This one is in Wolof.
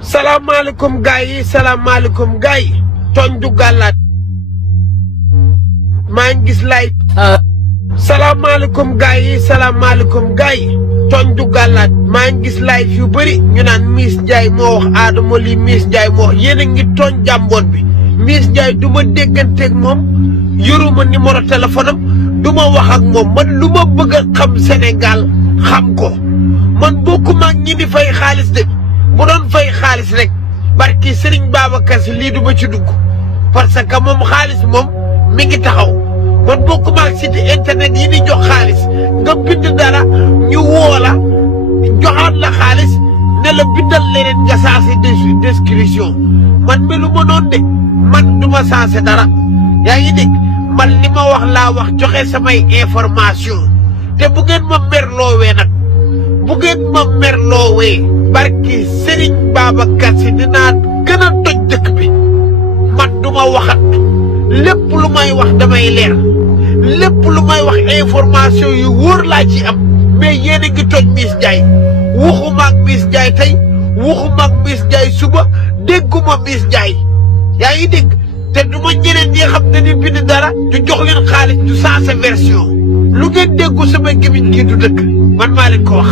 salaamaaleykum gars yi salaamaaleykum gars yi tooñ du gàllaat maa ngi gis lay salaamaaleykum gars yi salaamaaleykum gars yi tooñ du gàllaat maa ngi gis live yu bëri ñu naan Miss Ndiaye moo wax Adama lii Miss Ndiaye moo wax yéen a ngi tooñ jàmboot bi Miss Ndiaye du ma dégganteeg moom yoruma numéro téléphone am du ma wax ak moom man lu ma bëgg a xam Sénégal xam ko man bokkuma ak ñi di fay xaalis de bu doon fay xaalis rek barki Serigne Babacar Sy lii du ma ci dugg parce que moom xaalis moom mi ngi taxaw man bokkuma ak site internet yi di jox xaalis nga bind dara ñu woo la joxaat la xaalis ne la bindal leneen nga saase description man melu ma noonu de man du ma saase dara yaa ngi dégg man li ma wax laa wax joxe samay information te bu ngeen ma merloowee nag bu ngeen ma merloowee barki Serigne Babacar Sy dinaa gën a toj dëkk bi man du ma waxat lépp lu may wax damay leer lépp lu may wax information yu wóor laa ci am mais yéen a ngi toj Miss Ndiaye waxuma ak Miss Ndiaye tey waxuma ak Miss Ndiaye suba dégguma Miss Ndiaye yaa ngi dégg te du ma ñeneen ñi xam ne ni bind dara ñu jox leen xaalis du sensé version lu ngeen déggu sama gémmiñ gi du dëkk man maa leen ko wax